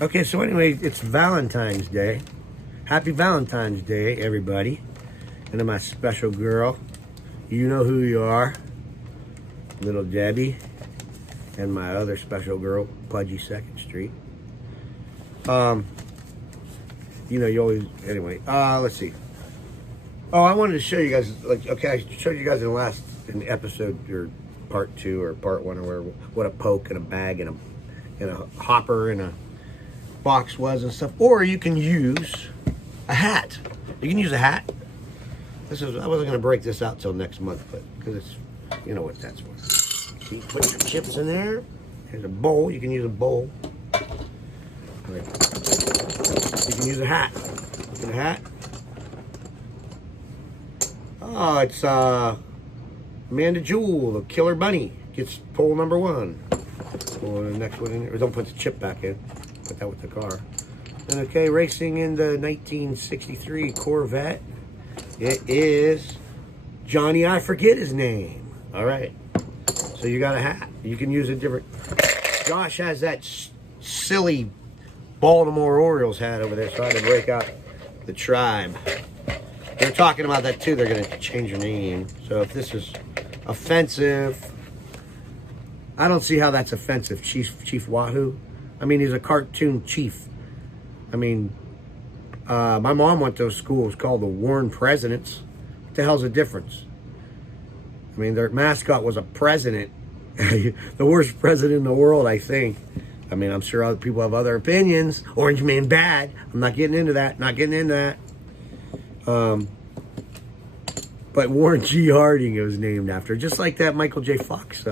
Okay, so anyway, it's Valentine's Day. Happy Valentine's Day, everybody. And to my special girl, you know who you are, little Debbie, and my other special girl, Pudgy 2nd Street. You know, you always, anyway, let's see. Oh, I wanted to show you guys, like, okay, I showed you guys in episode, or part 2, or part 1, or whatever, what a poke and a bag and a hopper and a box was and stuff. Or you can use a hat. You can use a hat. I wasn't going to break this out till next month, but because it's, you know what that's for. So you put your chips in there. There's a bowl. You can use a bowl. Right. You can use a hat. Look at a hat. Oh, it's Amanda Jewel, the Killer Bunny, gets pole number 1. Pull the next one in there. Don't put the chip back in. Put that with the car. And okay, racing in the 1963 Corvette. It is Johnny, I forget his name. All right. So you got a hat. You can use a different. Josh has that silly Baltimore Orioles hat over there, so I had to break out the Tribe. They're talking about that too. They're going to change your name. So if this is offensive, I don't see how that's offensive. Chief Wahoo. I mean, he's a cartoon chief. I mean, my mom went to a school. It was called the Warren Presidents. What the hell's the difference? I mean, their mascot was a president. The worst president in the world, I think. I mean, I'm sure other people have other opinions. Orange Man bad. I'm not getting into that. Not getting into that. But Warren G. Harding it was named after, just like that Michael J. Fox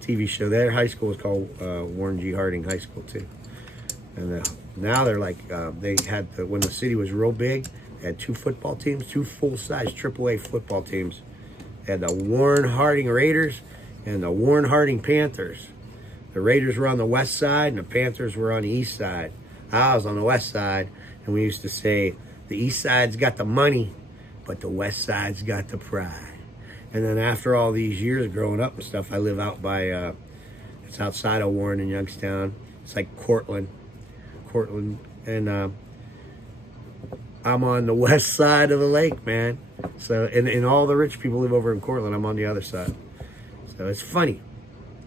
TV show. Their high school was called Warren G. Harding High School too. And now they're like they had when the city was real big, they had 2 football teams, 2 full-size AAA football teams. They had the Warren Harding Raiders and the Warren Harding Panthers. The Raiders were on the west side and the Panthers were on the east side. I was on the west side, and we used to say, the east side's got the money, but the west side's got the pride. And then after all these years growing up and stuff, I live out by, it's outside of Warren and Youngstown. It's like Cortland. And I'm on the west side of the lake, man. So, and all the rich people live over in Cortland. I'm on the other side. So it's funny.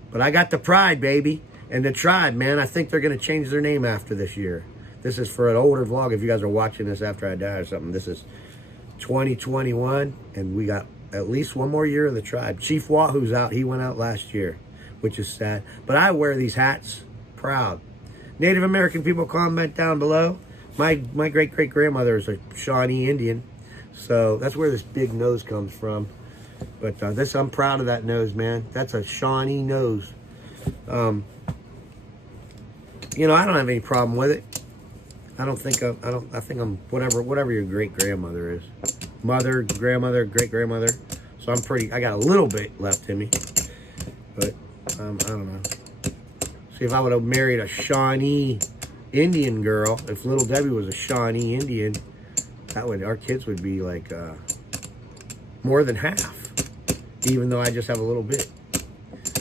But I got the pride, baby. And the Tribe, man, I think they're going to change their name after this year. This is for an older vlog. If you guys are watching this after I die or something, this is 2021, and we got at least 1 more year of the Tribe. Chief Wahoo's out. He went out last year, which is sad. But I wear these hats proud. Native American people, comment down below. My great-great-grandmother is a Shawnee Indian, so that's where this big nose comes from. But I'm proud of that nose, man. That's a Shawnee nose. You know, I don't have any problem with it. I think I'm whatever your great-grandmother is. Mother, grandmother, great-grandmother. So I got a little bit left in me. But, I don't know. See, if I would have married a Shawnee Indian girl, if little Debbie was a Shawnee Indian, our kids would be like, more than half. Even though I just have a little bit.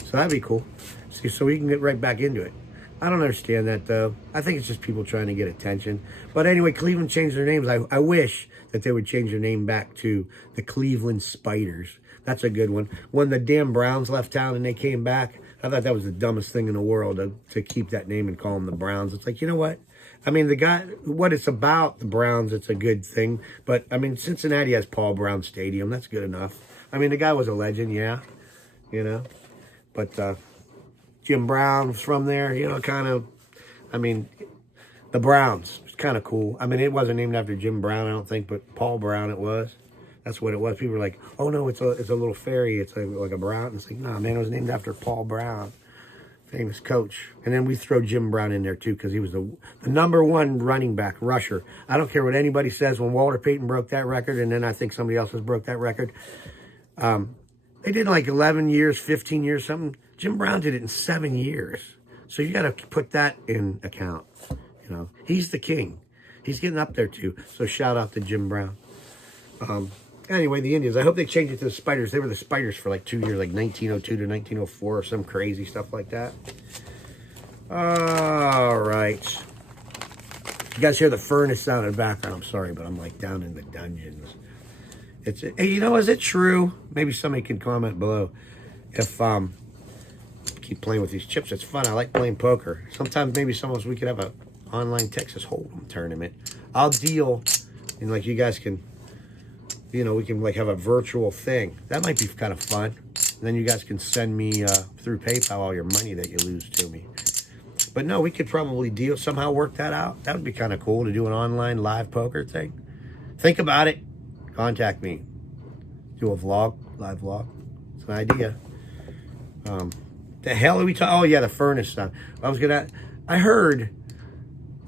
So that'd be cool. See, so we can get right back into it. I don't understand that, though. I think it's just people trying to get attention. But anyway, Cleveland changed their names. I wish that they would change their name back to the Cleveland Spiders. That's a good one. When the damn Browns left town and they came back, I thought that was the dumbest thing in the world to keep that name and call them the Browns. It's like, you know what? I mean, what it's about, the Browns, it's a good thing. But, I mean, Cincinnati has Paul Brown Stadium. That's good enough. I mean, the guy was a legend, yeah. You know? But, Jim Brown was from there, you know, kind of, I mean, the Browns. It's kind of cool. I mean, it wasn't named after Jim Brown, I don't think, but Paul Brown it was. That's what it was. People were like, oh, no, it's a little fairy. It's like a Brown. And it's like, nah, man, it was named after Paul Brown, famous coach. And then we throw Jim Brown in there, too, because he was the #1 running back, rusher. I don't care what anybody says. When Walter Payton broke that record, and then I think somebody else has broke that record, they did like 11 years, 15 years, something. Jim Brown did it in 7 years. So you got to put that in account. You know, he's the king. He's getting up there, too. So shout out to Jim Brown. Anyway, the Indians, I hope they change it to the Spiders. They were the Spiders for like 2 years, like 1902 to 1904 or some crazy stuff like that. All right. You guys hear the furnace sound in the background. I'm sorry, but I'm like down in the dungeons. Hey, you know, is it true? Maybe somebody can comment below. If keep playing with these chips, it's fun. I like playing poker. Sometimes maybe some of us we could have a online Texas Hold'em tournament. I'll deal, and like you guys can, you know, we can like have a virtual thing. That might be kind of fun. And then you guys can send me through PayPal all your money that you lose to me. But no, we could probably somehow work that out. That would be kind of cool to do an online live poker thing. Think about it. Contact me. Do a vlog, live vlog. It's an idea. The hell are we talking? Oh yeah, the furnace stuff. I heard,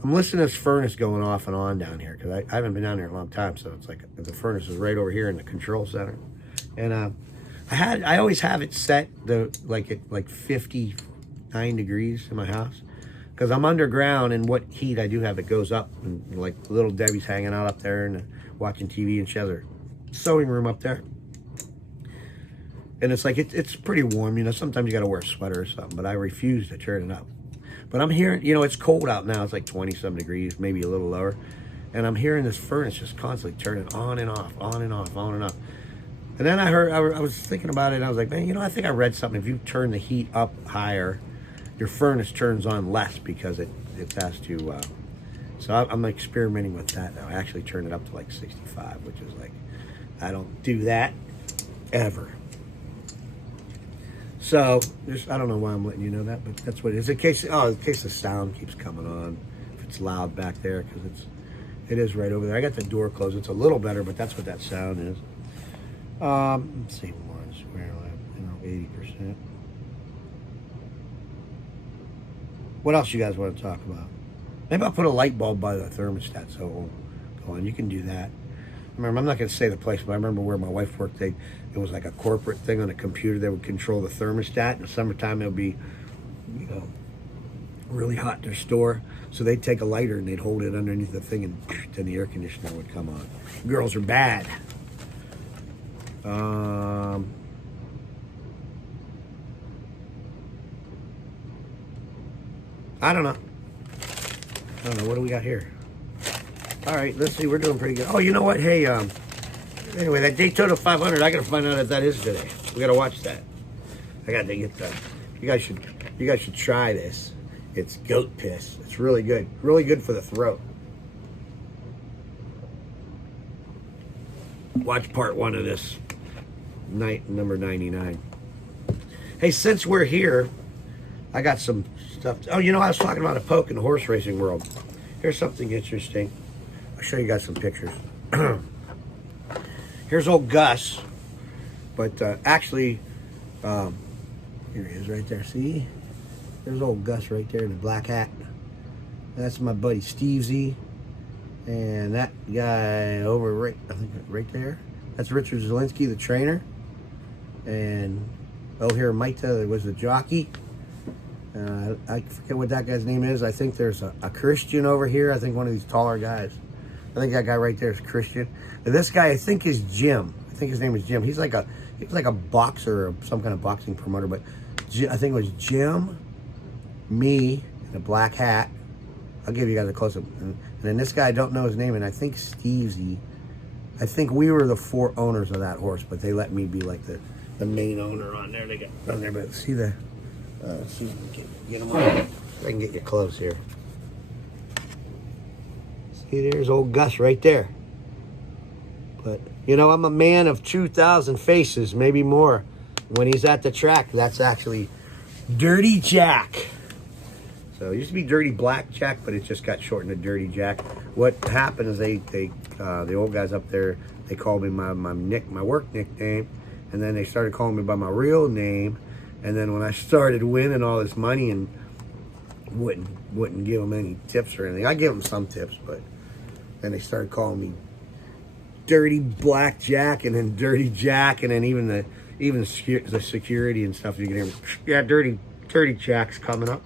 I'm listening to this furnace going off and on down here because I haven't been down there in a long time. So it's like the furnace is right over here in the control center. And I always have it set at 59 degrees in my house. Because I'm underground, and what heat I do have, it goes up. And like little Debbie's hanging out up there and watching TV, and she has her sewing room up there. And it's like, it's pretty warm. You know, sometimes you got to wear a sweater or something, but I refuse to turn it up. But I'm hearing, you know, it's cold out now. It's like 20-some degrees, maybe a little lower. And I'm hearing this furnace just constantly turning on and off, on and off, on and off. And then I was thinking about it, and I was like, man, you know, I think I read something. If you turn the heat up higher, your furnace turns on less because it has to, so I'm experimenting with that now. I actually turned it up to like 65, which is like, I don't do that ever. So, I don't know why I'm letting you know that, but that's what it is. In case the sound keeps coming on, if it's loud back there, because it is right over there. I got the door closed. It's a little better, but that's what that sound is. Let's see, one square left, 80%. What else you guys want to talk about? Maybe I'll put a light bulb by the thermostat so it won't go on. You can do that. Remember, I'm not going to say the place, but I remember where my wife worked. It was like a corporate thing on a computer that would control the thermostat. In the summertime, it'll be, you know, really hot in their store. So they'd take a lighter and they'd hold it underneath the thing, and then the air conditioner would come on. Girls are bad. I don't know. What do we got here? All right, let's see. We're doing pretty good. Oh, you know what? Hey, anyway, that Daytona 500, I got to find out if that is today. We got to watch that. I got to get that. You guys should try this. It's goat piss. It's really good. Really good for the throat. Watch part 1 of this. Night number 99. Hey, since we're here, I got some stuff. Oh, you know, I was talking about a poke in the horse racing world. Here's something interesting. I'll show you guys some pictures. Here's old Gus. But actually, here he is right there. See? There's old Gus right there in the black hat. That's my buddy Stevesy. And that guy over right, I think right there. That's Richard Zielinski, the trainer. And here Maita was the jockey. I forget what that guy's name is. I think there's a Christian over here. I think one of these taller guys. I think that guy right there is Christian. And this guy, I think, is Jim. I think his name is Jim. He's like a boxer or some kind of boxing promoter. But I think it was Jim, me, in a black hat. I'll give you guys a close-up. And then this guy, I don't know his name, and I think Stevesy. I think we were the 4 owners of that horse, but they let me be like the main owner on there. They got on there, but see the. See if we can get them on. I can get you close here. See, there's old Gus right there. But, you know, I'm a man of 2,000 faces, maybe more. When he's at the track, that's actually Dirty Jack. So it used to be Dirty Black Jack, but it just got shortened to Dirty Jack. What happened is the old guys up there, they called me my work nickname, and then they started calling me by my real name. And then when I started winning all this money and wouldn't give them any tips or anything, I give them some tips, but then they started calling me Dirty Black Jack, and then Dirty Jack, and then even the security and stuff. You can hear, yeah, Dirty Jack's coming up,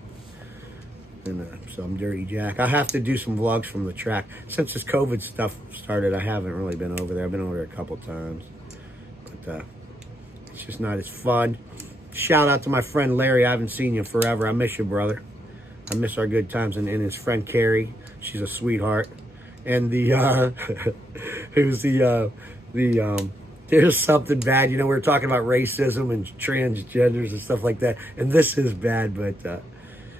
and so I'm Dirty Jack. I have to do some vlogs from the track since this COVID stuff started. I haven't really been over there. I've been over there a couple times, but it's just not as fun. Shout out to my friend Larry. I haven't seen you forever. I miss you, brother. I miss our good times. And his friend Carrie, she's a sweetheart. And the who's there's something bad. You know, we were talking about racism and transgenders and stuff like that. And this is bad, but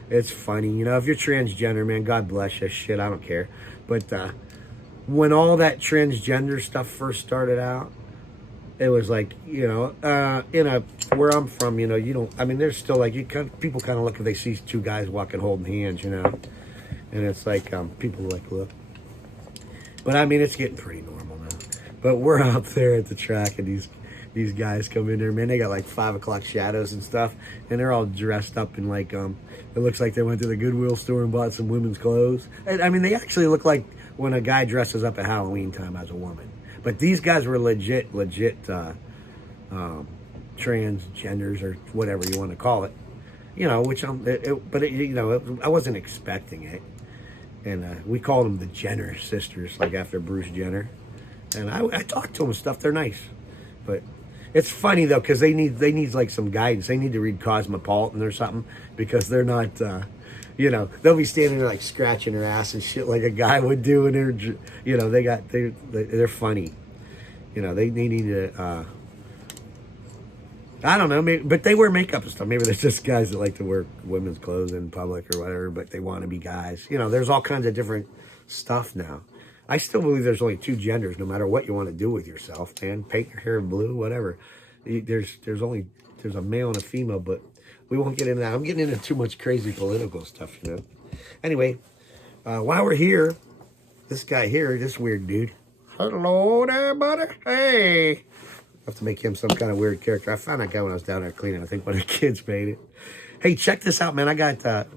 it's funny. You know, if you're transgender, man, God bless you. Shit, I don't care. But when all that transgender stuff first started out, it was like, you know, where I'm from, you know, you don't, I mean, there's still like, people kind of look if they see two guys walking holding hands, you know. And it's like, people like, look. But I mean, it's getting pretty normal now. But we're out there at the track, and these guys come in there, man. They got like 5 o'clock shadows and stuff, and they're all dressed up in like it looks like they went to the Goodwill store and bought some women's clothes. And I mean, they actually look like when a guy dresses up at Halloween time as a woman. But these guys were legit transgenders or whatever you want to call it, you know. Which you know, I wasn't expecting it. And we called them the Jenner sisters, like after Bruce Jenner. And I talked to them and stuff. They're nice, but it's funny though, because they need like some guidance. They need to read Cosmopolitan or something, because they're not, you know, they'll be standing there like scratching their ass and shit like a guy would do, and they're, you know, they're funny. You know, they need to. I don't know, maybe, but they wear makeup and stuff. Maybe they're just guys that like to wear women's clothes in public or whatever, but they want to be guys. You know, there's all kinds of different stuff now. I still believe there's only two genders, no matter what you want to do with yourself, man. Paint your hair blue, whatever. There's a male and a female, but we won't get into that. I'm getting into too much crazy political stuff, you know. Anyway, while we're here, this guy here, this weird dude. Hello there, buddy. Hey. I have to make him some kind of weird character. I found that guy when I was down there cleaning. I think one of the kids made it. Hey, check this out, man. I got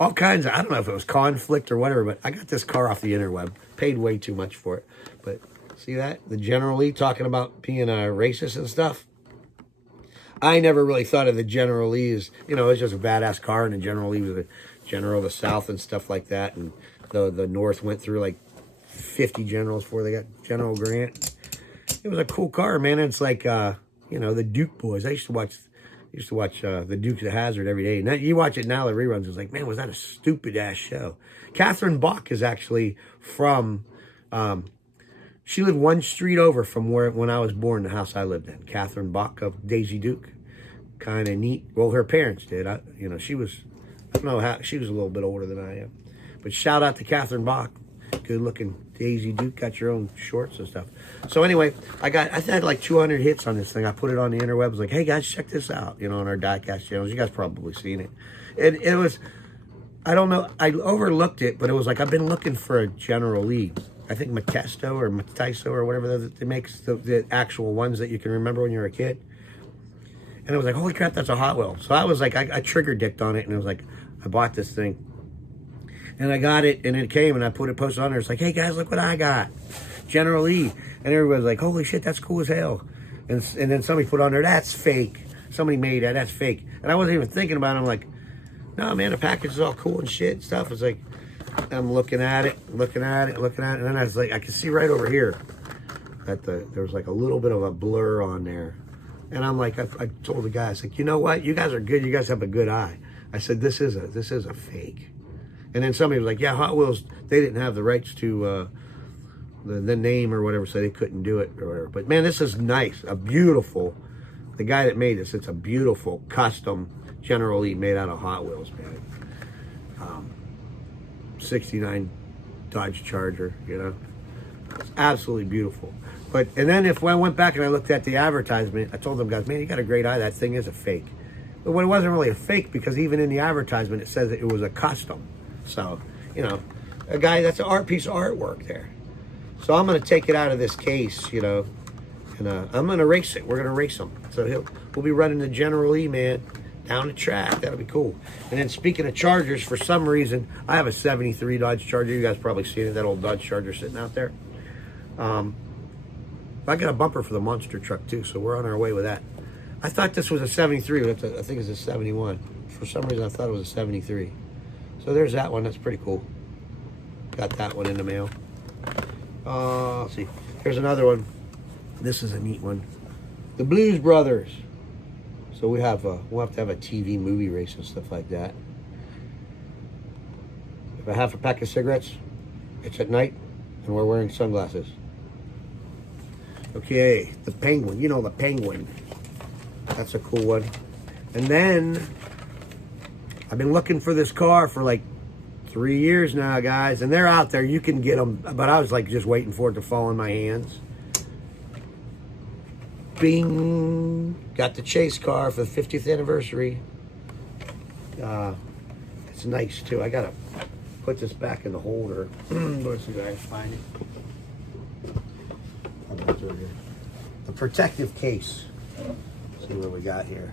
all kinds of, I don't know if it was conflict or whatever, but I got this car off the interweb. Paid way too much for it. But see that? The General Lee talking about being racist and stuff. I never really thought of the General Lee as, you know, it was just a badass car, and the General Lee was the general of the South and stuff like that. And the North went through like 50 generals before they got General Grant. It was a cool car, man. It's like, you know, the Duke boys. I used to watch the Dukes of Hazzard every day. Now you watch it now, the reruns. It's like, man, was that a stupid ass show? Catherine Bach is actually from. She lived one street over from when I was born, the house I lived in. Catherine Bach of Daisy Duke, kind of neat. Well, her parents did. You know, she was. I don't know how she was a little bit older than I am, but shout out to Catherine Bach. Good looking Daisy Duke, got your own shorts and stuff. So anyway, I had like 200 hits on this thing. I put it on the interweb. I was like, hey guys, check this out. You know, on our diecast channels. You guys probably seen it. And it was, I don't know, I overlooked it, but it was like, I've been looking for a General Lee. I think Matiso or whatever they make the actual ones that you can remember when you were a kid. And I was like, holy crap, that's a Hot Wheel. So I was like, I trigger dicked on it, and it was like, I bought this thing. And I got it, and it came, and I posted on there. It's like, hey guys, look what I got, General Lee. And everybody's like, holy shit, that's cool as hell. And then somebody put on there, that's fake. Somebody made that, that's fake. And I wasn't even thinking about it. I'm like, no, man, the package is all cool and shit and stuff. It's like, I'm looking at it. And then I was like, I could see right over here that there was like a little bit of a blur on there. And I'm like, I told the guy, I was like, you know what? You guys are good. You guys have a good eye. I said, this is a fake. And then somebody was like, yeah, Hot Wheels, they didn't have the rights to the name or whatever, so they couldn't do it or whatever. But man, this is nice, the guy that made this, it's a beautiful custom General Lee made out of Hot Wheels, man. 69 Dodge Charger, you know. It's absolutely beautiful. And then if I went back and I looked at the advertisement, I told them guys, man, you got a great eye, that thing is a fake. But it wasn't really a fake, because even in the advertisement, it says that it was a custom. So, you know, a guy, that's an art piece of artwork there. So I'm going to take it out of this case, you know, and I'm going to race it. We're going to race him. So we'll be running the General Lee, man, down the track. That'll be cool. And then speaking of Chargers, for some reason, I have a 73 Dodge Charger. You guys probably seen it, that old Dodge Charger sitting out there. I got a bumper for the monster truck too, so we're on our way with that. I thought this was a 73, but I think it's a 71. For some reason, I thought it was a 73. So there's that one. That's pretty cool. Got that one in the mail. Let's see. Here's another one. This is a neat one. The Blues Brothers. So we'll have to have a TV movie race and stuff like that. a half a pack of cigarettes. It's at night, and we're wearing sunglasses. Okay, the Penguin. You know the Penguin. That's a cool one. And then, I've been looking for this car for like 3 years now, guys. And they're out there. You can get them. But I was like just waiting for it to fall in my hands. Bing! Got the chase car for the 50th anniversary. It's nice too. I gotta put this back in the holder. Let's see if I can find it. The protective case. Let's see what we got here.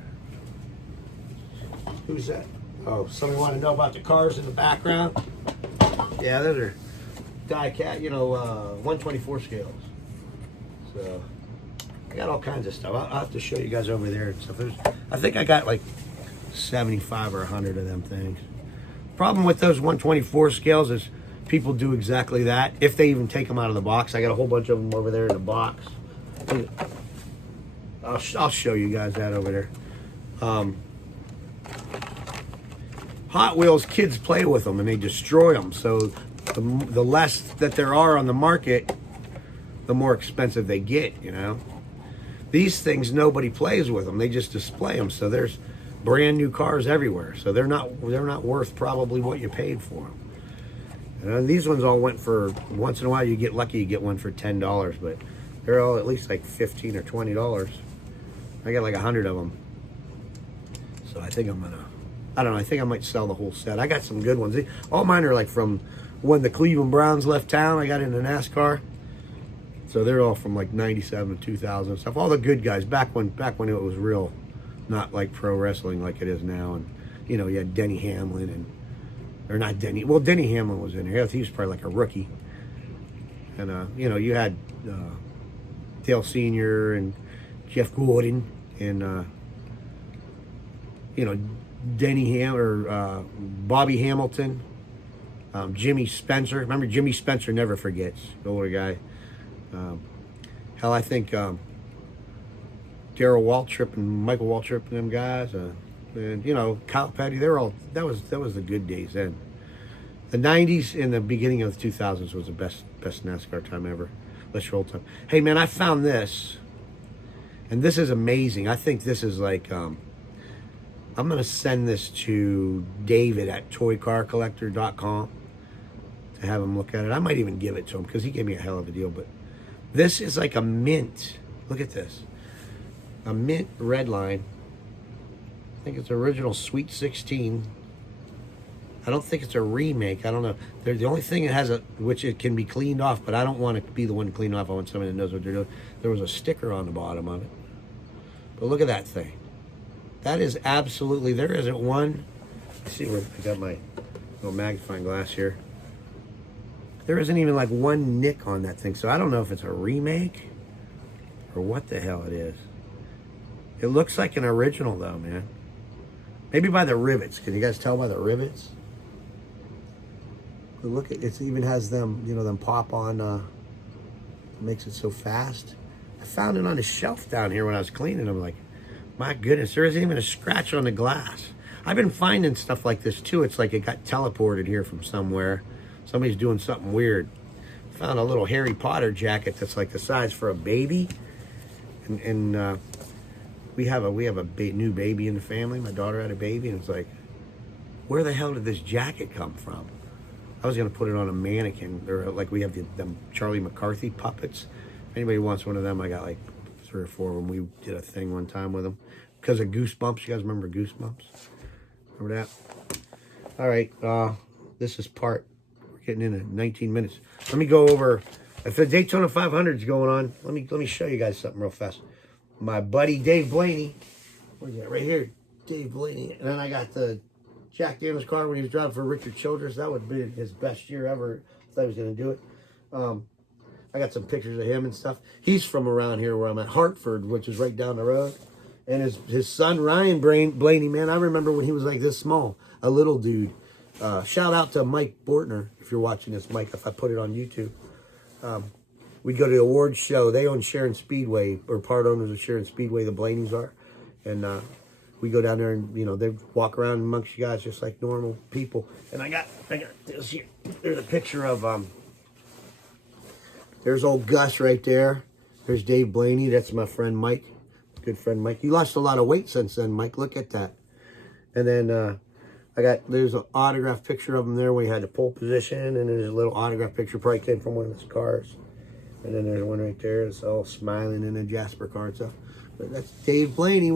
Who's that? Oh, somebody want to know about the cars in the background? Yeah, those are die-cat, 124 scales. So I got all kinds of stuff. I'll have to show you guys over there and stuff. I think I got like 75 or 100 of them things. Problem with those 124 scales is people do exactly that, if they even take them out of the box. I got a whole bunch of them over there in the box. I'll show you guys that over there. Hot Wheels, kids play with them and they destroy them. So the less that there are on the market, the more expensive they get, These things, nobody plays with them. They just display them. So there's brand new cars everywhere. So they're not worth probably what you paid for them. And these ones all went for, once in a while you get lucky, you get one for $10, but they're all at least like $15 or $20. I got like 100 of them. So I think I think I might sell the whole set. I got some good ones. All mine are like from when the Cleveland Browns left town. I got into NASCAR. So they're all from like 97 to 2000 and stuff. All the good guys back when it was real, not like pro wrestling like it is now. And you had Denny Hamlin or not Denny. Well, Denny Hamlin was in here. He was probably like a rookie. And you had Dale Sr. and Jeff Gordon and Denny Bobby Hamilton, Jimmy Spencer. Remember Jimmy Spencer never forgets, the older guy. Hell, I think Darrell Waltrip and Michael Waltrip and them guys, and Kyle Petty. They're all that was the good days then. The '90s and the beginning of the 2000s was the best NASCAR time ever. Let's roll time. Hey man, I found this, and this is amazing. I think this is like I'm gonna send this to David at toycarcollector.com to have him look at it. I might even give it to him because he gave me a hell of a deal. But this is like a mint. Look at this. A mint red line. I think it's original Sweet 16. I don't think it's a remake. I don't know. The only thing it has, which it can be cleaned off, but I don't want to be the one to clean off. I want somebody that knows what they're doing. There was a sticker on the bottom of it. But look at that thing. That is absolutely, there isn't one. Let's see where I got my little magnifying glass here. There isn't even like one nick on that thing. So I don't know if it's a remake or what the hell it is. It looks like an original though, man. Maybe by the rivets. Can you guys tell by the rivets? But look, it even has them, them pop on, makes it so fast. I found it on the shelf down here when I was cleaning. I'm like, my goodness, there isn't even a scratch on the glass. I've been finding stuff like this too. It's like it got teleported here from somewhere. Somebody's doing something weird. Found a little Harry Potter jacket that's like the size for a baby. And we have a new baby in the family. My daughter had a baby, and it's like, where the hell did this jacket come from? I was gonna put it on a mannequin. They're like, we have them Charlie McCarthy puppets. If anybody wants one of them, I got like 3 or 4 of them. We did a thing one time with them because of Goosebumps. You guys remember Goosebumps? Remember that? All right, this is we're getting in at 19 minutes. Let me go over, if the Daytona 500 is going on, let me show you guys something real fast. My buddy Dave Blaney, where's that? Right here, Dave Blaney. And then I got the Jack Daniels car when he was driving for Richard Childress. That would be his best year ever. I thought he was going to do it. I got some pictures of him and stuff. He's from around here where I'm at, Hartford, which is right down the road. And his son, Ryan Blaney, man, I remember when he was like this small, a little dude. Shout out to Mike Bortner, if you're watching this, Mike, if I put it on YouTube. We'd go to the awards show. They own Sharon Speedway, or part owners of Sharon Speedway, the Blaneys are. And we go down there and, you know, they walk around amongst you guys just like normal people. And I got this here. There's a picture of, there's old Gus right there. There's Dave Blaney. That's my friend Mike. Good friend Mike. You lost a lot of weight since then, Mike. Look at that. And then there's an autograph picture of him there when he had the pole position. And there's a little autograph picture, probably came from one of his cars. And then there's one right there. It's all smiling in a Jasper car and stuff. But that's Dave Blaney,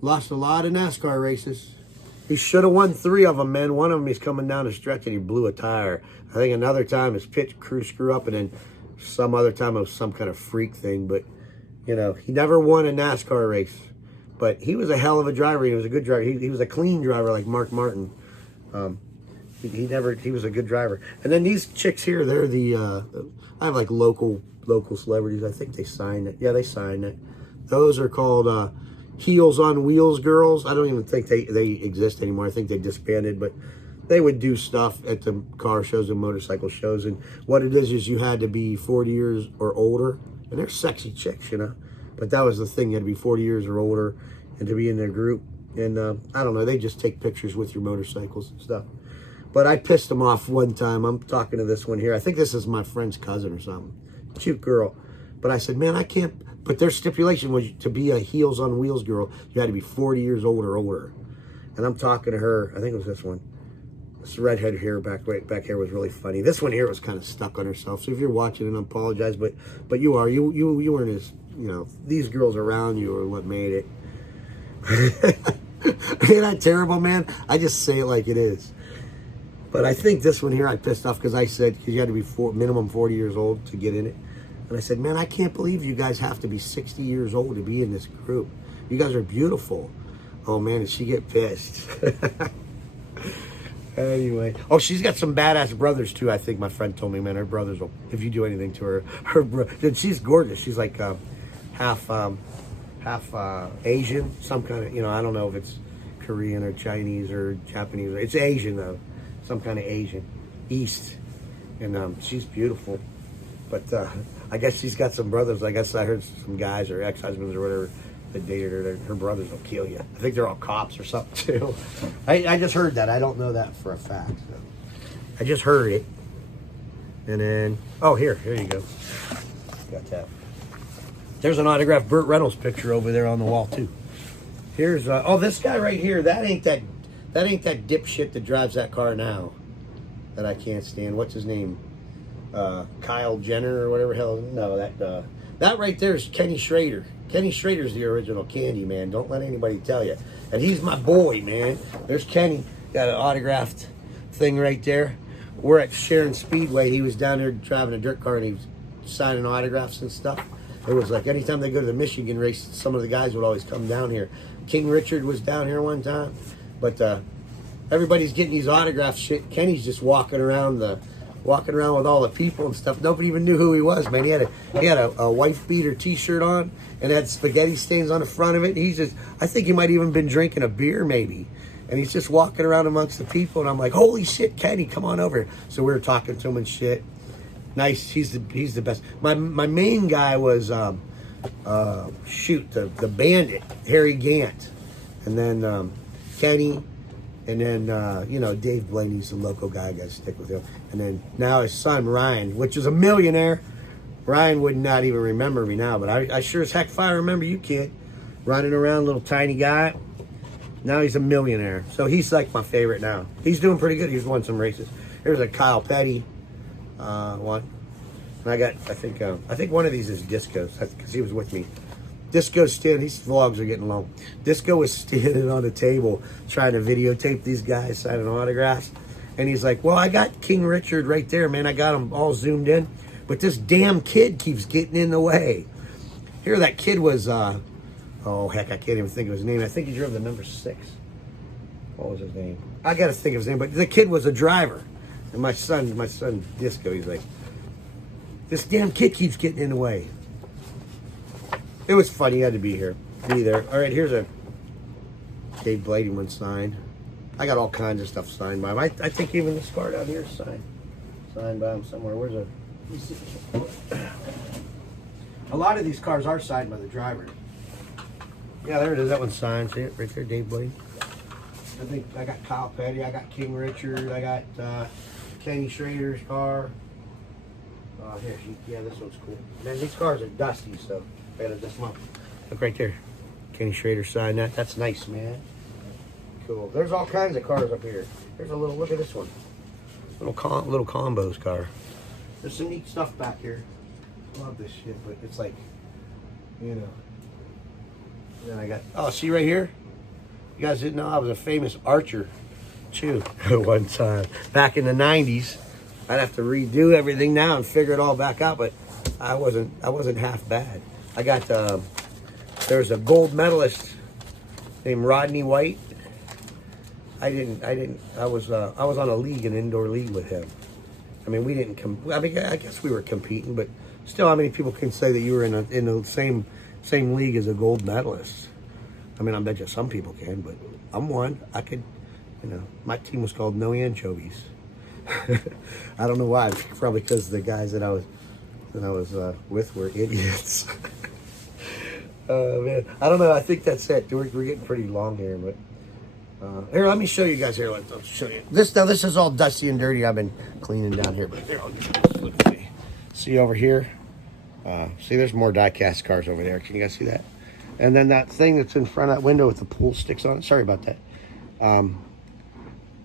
lost a lot of NASCAR races. He should have won 3 of them, man. One of them, he's coming down the stretch and he blew a tire. I think another time his pit crew screw up, and then some other time it was some kind of freak thing. But, you know, he never won a NASCAR race. But he was a hell of a driver. He was a good driver. He was a clean driver like Mark Martin. He was a good driver. And then these chicks here, they're I have like local celebrities. I think they signed it. Yeah, they signed it. Those are called Heels on Wheels girls. I don't even think they exist anymore. I think they disbanded, but they would do stuff at the car shows and motorcycle shows. And what it is you had to be 40 years or older. And they're sexy chicks, you know. But that was the thing. You had to be 40 years or older and to be in their group. And I don't know. They just take pictures with your motorcycles and stuff. But I pissed them off one time. I'm talking to this one here. I think this is my friend's cousin or something. Cute girl. But I said, man, I can't. But their stipulation was to be a Heels on Wheels girl, you had to be 40 years old or older. And I'm talking to her. I think it was this one. This redhead hair back here was really funny. This one here was kind of stuck on herself. So if you're watching it, I apologize. But you weren't as, you know, these girls around you are what made it. Ain't that terrible, man? I just say it like it is. But I think this one here I pissed off because I said, because you had to be minimum 40 years old to get in it. And I said, man, I can't believe you guys have to be 60 years old to be in this group. You guys are beautiful. Oh, man, did she get pissed? Anyway. Oh, she's got some badass brothers, too, I think my friend told me, man. Her brothers will, if you do anything to her. She's gorgeous. She's like half Asian, some kind of, you know, I don't know if it's Korean or Chinese or Japanese. It's Asian, though. Some kind of Asian. East. And she's beautiful. But I guess she's got some brothers. I guess I heard some guys or ex-husbands or whatever that dated her. Her brothers will kill you. I think they're all cops or something too. I just heard that. I don't know that for a fact. So. I just heard it. And then, oh, here you go. Got that. There's an autographed Burt Reynolds picture over there on the wall too. Here's oh, this guy right here. That ain't that dipshit that drives that car now. That I can't stand. What's his name? Kyle Jenner or whatever hell. No, that right there is Kenny Schrader. Kenny Schrader's the original Candy, man. Don't let anybody tell you. And he's my boy, man. There's Kenny. Got an autographed thing right there. We're at Sharon Speedway. He was down there driving a dirt car and he was signing autographs and stuff. It was like anytime they go to the Michigan race, some of the guys would always come down here. King Richard was down here one time. But everybody's getting these autograph shit. Kenny's just walking around with all the people and stuff. Nobody even knew who he was, man. He had a wife beater T-shirt on and had spaghetti stains on the front of it. I think he might even been drinking a beer maybe. And he's just walking around amongst the people. And I'm like, holy shit, Kenny, come on over. So we were talking to him and shit. Nice. He's the best. My main guy was, the Bandit, Harry Gant. And then Kenny. And then, you know, Dave Blaney's the local guy. I got to stick with him. And then now his son, Ryan, which is a millionaire. Ryan would not even remember me now, but I sure as heck I remember you, kid. Running around, little tiny guy. Now he's a millionaire. So he's like my favorite now. He's doing pretty good. He's won some races. Here's a Kyle Petty one. And I think one of these is Disco's because he was with me. Disco's standing, these vlogs are getting long. Disco was standing on a table trying to videotape these guys signing autographs. And he's like, well, I got King Richard right there, man. I got him all zoomed in. But this damn kid keeps getting in the way. Here, that kid was, oh, heck, I can't even think of his name. I think he drove the number 6. What was his name? I got to think of his name. But the kid was a driver. And my son, Disco, he's like, this damn kid keeps getting in the way. It was funny. He had to be there. All right, here's a Dave Blaney one signed. I got all kinds of stuff signed by him. I think even this car down here is signed by him somewhere. Where's a lot of these cars are signed by the driver. Yeah, there it is. That one's signed. See it right there, Dave Blaney. I think I got Kyle Petty. I got King Richard. I got Kenny Schrader's car. Here, yeah, this one's cool. Man, these cars are dusty, so better this one. Look right there. Kenny Schrader signed that. That's nice, man. Cool. There's all kinds of cars up here. There's a little, look at this one. Little combos car. There's some neat stuff back here. Love this shit, but it's like, you know. And then I got, oh, see right here? You guys didn't know I was a famous archer, too, one time. Back in the 90s. I'd have to redo everything now and figure it all back out, but I wasn't half bad. I got, there's a gold medalist named Rodney White. I was on a league, an indoor league with him. I mean, we didn't I guess we were competing, but still, how many people can say that you were in the same league as a gold medalist? I mean, I bet you some people can, but I'm one. I could, you know, my team was called No Anchovies. I don't know why. Probably because the guys that I was with were idiots. Man, I don't know. I think that's it. We're getting pretty long here, but here, let me show you guys here. I'll show you this. Now, this is all dusty and dirty. I've been cleaning down here, but here, I'll look at me. See over here? See, there's more die-cast cars over there. Can you guys see that? And then that thing that's in front of that window with the pool sticks on it. Sorry about that.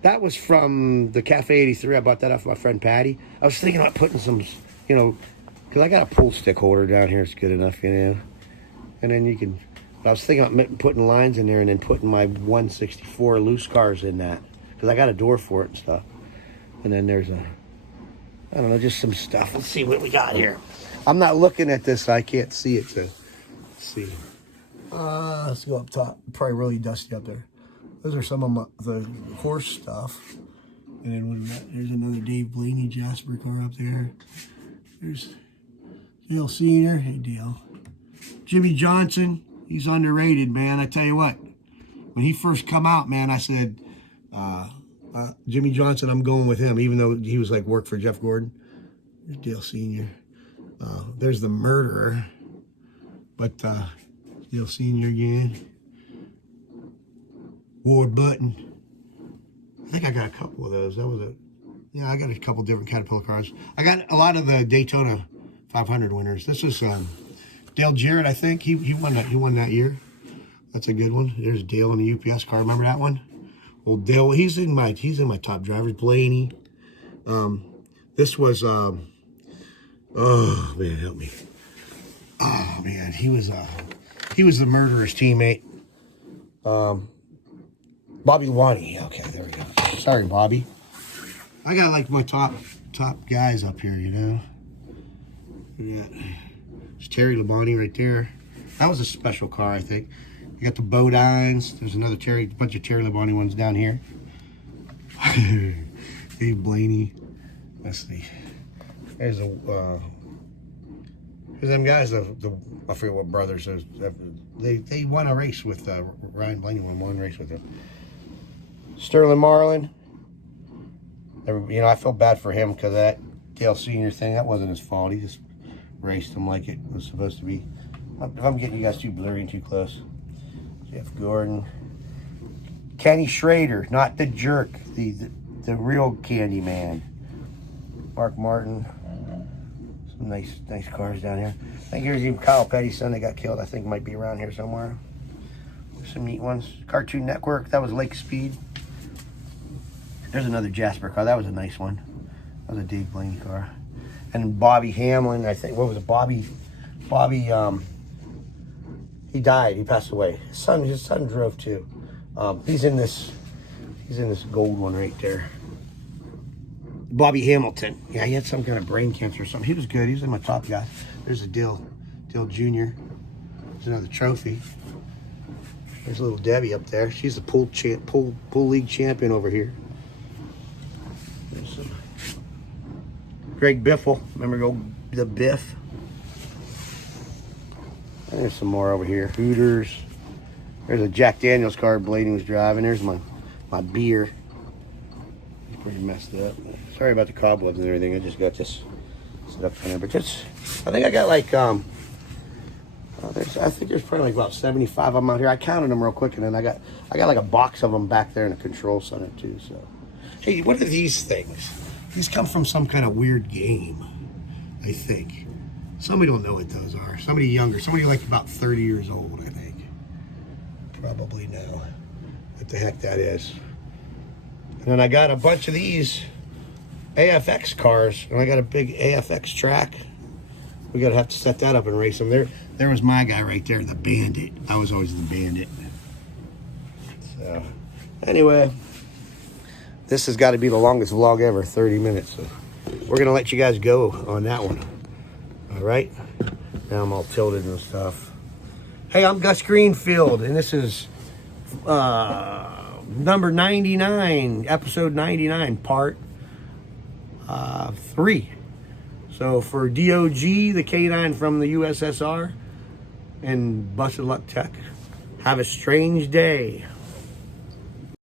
That was from the Cafe 83. I bought that off my friend Patty. I was thinking about putting some, you know, because I got a pool stick holder down here. It's good enough, you know. And then you can, but I was thinking about putting lines in there and then putting my 164 loose cars in that. Because I got a door for it and stuff. And then there's I don't know, just some stuff. Let's see what we got here. I'm not looking at this, so I can't see it to see. Let's go up top. Probably really dusty up there. Those are some of the horse stuff. And then what do we got? There's another Dave Blaney Jasper car up there. There's Dale Sr. Hey, Dale. Jimmy Johnson. He's underrated, man. I tell you what. When he first come out, man, I said, Jimmy Johnson, I'm going with him, even though he was like work for Jeff Gordon. There's Dale Sr. There's the murderer. But Dale Sr. again. Ward Button. I think I got a couple of those. I got a couple different Caterpillar cars. I got a lot of the Daytona 500 winners. This is Dale Jarrett, I think. He won that year. That's a good one. There's Dale in the UPS car. Remember that one? Old Dale. He's in my top drivers. Blaney. This was oh man, help me. Oh man, he was the murderer's teammate. Bobby Wahoo. Okay, there we go. Sorry, Bobby. I got like my top guys up here, you know. Yeah. There's Terry Labonte right there. That was a special car, I think. You got the Bodines. There's another bunch of Terry Labonte ones down here. Dave Blaney. Let's see. There's them guys. I forget what brothers. They won a race with Ryan Blaney. Won one race with him. Sterling Marlin. You know, I feel bad for him because of that Dale Sr. thing. That wasn't his fault. He just raced him like it was supposed to be. If I'm getting you guys too blurry and too close. Jeff Gordon. Kenny Schrader, not the jerk. The real candy man. Mark Martin. Some nice cars down here. I think here's even Kyle Petty's son that got killed. I think might be around here somewhere. There's some neat ones. Cartoon Network. That was Lake Speed. There's another Jasper car. That was a nice one. That was a Dave Blaney car. And Bobby Hamlin, I think. What was it? Bobby, he died. He passed away. His son drove too. He's in this gold one right there. Bobby Hamilton. Yeah, he had some kind of brain cancer or something. He was good. He was in my top guy. There's a Dale Jr. There's another trophy. There's little Debbie up there. She's the pool league champion over here. There's some Greg Biffle. Remember the Biff? There's some more over here. Hooters. There's a Jack Daniels car Blaney was driving. There's my beer. It's pretty messed up. Sorry about the cobwebs and everything. I just got this set up there. But I think I got like I think there's probably like about 75 of them out here. I counted them real quick, and then I got like a box of them back there in the control center too. So, hey, what are these things? These come from some kind of weird game, I think. Somebody don't know what those are. Somebody younger, somebody like about 30 years old, I think. Probably know what the heck that is. And then I got a bunch of these AFX cars, and I got a big AFX track. We gotta have to set that up and race them. There was my guy right there, the Bandit. I was always the Bandit. So, anyway, this has got to be the longest vlog ever, 30 minutes. So we're gonna let you guys go on that one. All right. Now I'm all tilted and stuff. Hey, I'm Gus Greenfield, and this is number 99, episode 99, part 3. So for DOG, the K9 from the USSR, and Busted Luck Tech, have a strange day.